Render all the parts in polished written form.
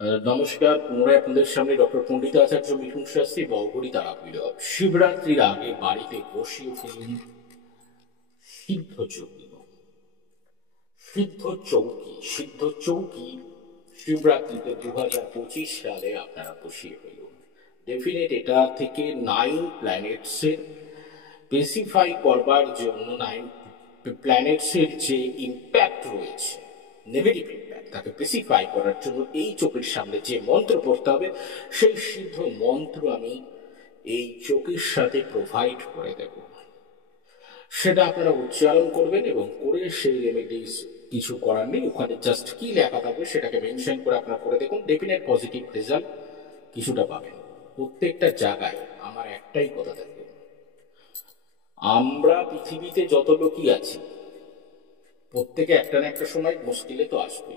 নমস্কার, পুনরায় আপনাদের সামনে ডক্টর পণ্ডিত আচার্য মিঠুন শাস্ত্রী বগরি তারা বিরব। শিবরাত্রির আগে বাড়িতে বসিয়ে ফেলুন সিদ্ধ চৌকি। সিদ্ধ চৌকি শিবরাত্রিতে 2025 সালে আপনারা বসিয়ে ফেলুন। ডেফিনেট এটা থেকে 9 প্ল্যানেটসের স্পেসিফাই করবার জন্য 9 প্ল্যানেটসের যে ইম্প্যাক্ট রয়েছে, নেগেটিভ ইম্প্যাক্ট, তাকে স্পেসিফাই করার জন্য এই চোখের সামনে যে মন্ত্র পড়তে হবে, সেই সিদ্ধ মন্ত্র আমি এই চোখের সাথে প্রোভাইড করে দেব। সেটা আপনারা উচ্চারণ করবেন এবং করে সেই রেমেডিস কিছু করার নেই, ওখানে জাস্ট কি লেখা থাকবে সেটাকে মেনশন করে আপনারা করে দেখুন, ডেফিনেট পজিটিভ রেজাল্ট কিছুটা পাবেন। প্রত্যেকটা জায়গায় আমার একটাই কথা থাকবে, আমরা পৃথিবীতে যত লোকই আছি প্রত্যেকে একটা না একটা সময় মুশকিলে তো আসবে।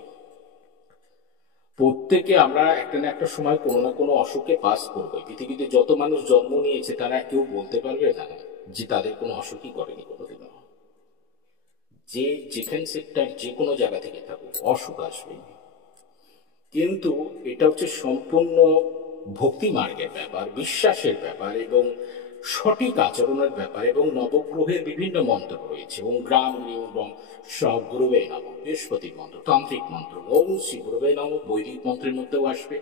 প্রত্যেকে আমরা একটা না একটা সময় কোনো না কোনো অসুখে পাস করবো। পৃথিবীতে যত মানুষ জন্ম নিয়েছে তারা কেউ বলতে পারবে না যে তাদের কোনো অসুখই করেনি কোনোদিনও। যে যেখানে সেক্টর যে কোনো জায়গা থেকে থাকুক অসুখ আসবে, কিন্তু এটা হচ্ছে সম্পূর্ণ ভক্তি মার্গের ব্যাপার, বিশ্বাসের ব্যাপার এবং সঠিক আচরণের ব্যাপার। এবং নবগ্রহের বিভিন্ন মন্ত্র রয়েছে, ওম গ্রাম এবং সব গুরুবে নাম বৃহস্পতির মন্ত্র, তান্ত্রিক মন্ত্র, ওম শ্রী গুরুবে নাম বৈদিক মন্ত্রের মধ্যেও আসবে।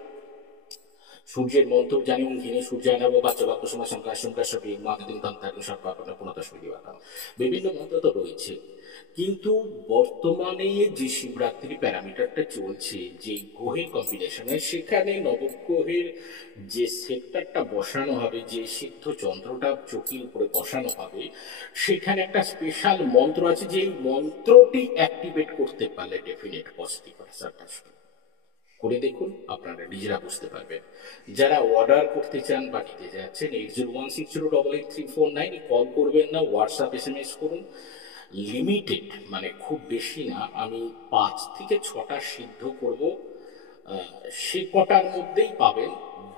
সূর্যের মন্ত্র জানি ওম ঘিনে সূর্যায় নাম বাচ্চাবাক্য সময় সংখ্যা সংখ্যা সব মাতদিন তান্ত্রিক সর্বাপনা পুনতস্মৃতি বানাম, বিভিন্ন মন্ত্র তো রয়েছে। কিন্তু বর্তমানে যে শিবরাত্রি প্যারামিটারটা চলছে, যে গ্রহের কম্বিনেশনে, সেখানে নবগ্রহের যে সেক্টরটা বসানো হবে, যে সিদ্ধ যন্ত্রটা চোখের উপরে বসানো হবে, সেখানে একটা স্পেশাল মন্ত্র আছে, যে এই মন্ত্রটি অ্যাক্টিভেট করতে পারলে ডেফিনেট পজিটিভ রেজাল্ট আসবে। করে দেখুন, আপনারা নিজেরা বুঝতে পারবেন। যারা অর্ডার করতে চান বা নিতে যাচ্ছেন, 8016088349 কল করবেন না, হোয়াটসঅ্যাপ SMS করুন। লিমিটেড, মানে খুব বেশি না, আমি 5 থেকে 6টা সিদ্ধ করব, সে কটার মধ্যেই পাবেন।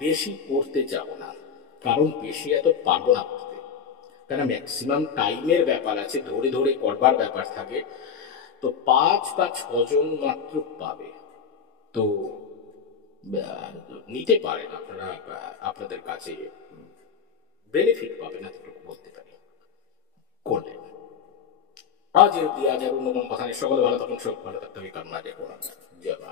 বেশি করতে যাব না, কারণ বেশি এত পারবো না করতে, কারণ ম্যাক্সিমাম টাইমের ব্যাপার আছে, ধরে ধরে করবার ব্যাপার থাকে। তো 5 বা 6 জন মাত্র পাবে। তো নিতে পারেন আপনারা, আপনাদের কাছে বেনিফিট পাবেন, এতটুকু বলতে পারি। করলেন আজ অব্দি, আজ আর অন্য কোনো কথা নেই। সকলে ভালো থাকুন, সব ভালো থাকতে হবে, কামনা দেখুন। জয় মা।